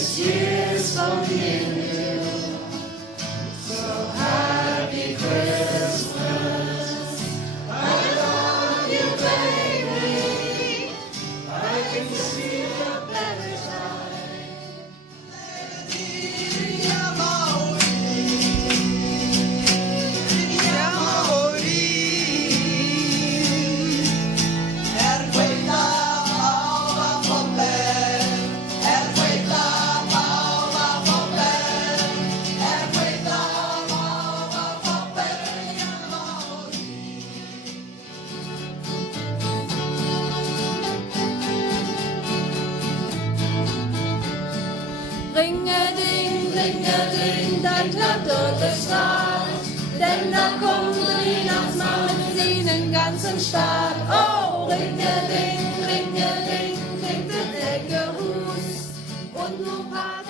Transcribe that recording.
this year's from you. So happy Christmas. I love you, baby. I can see a better time. Ringeding, ringeding, dann klappert es stark, denn da kommt der Weihnachtsmann mit seinen ganzen Staat. Oh, ringeding, ringeding, klingt der Ecke Hus und nur Paar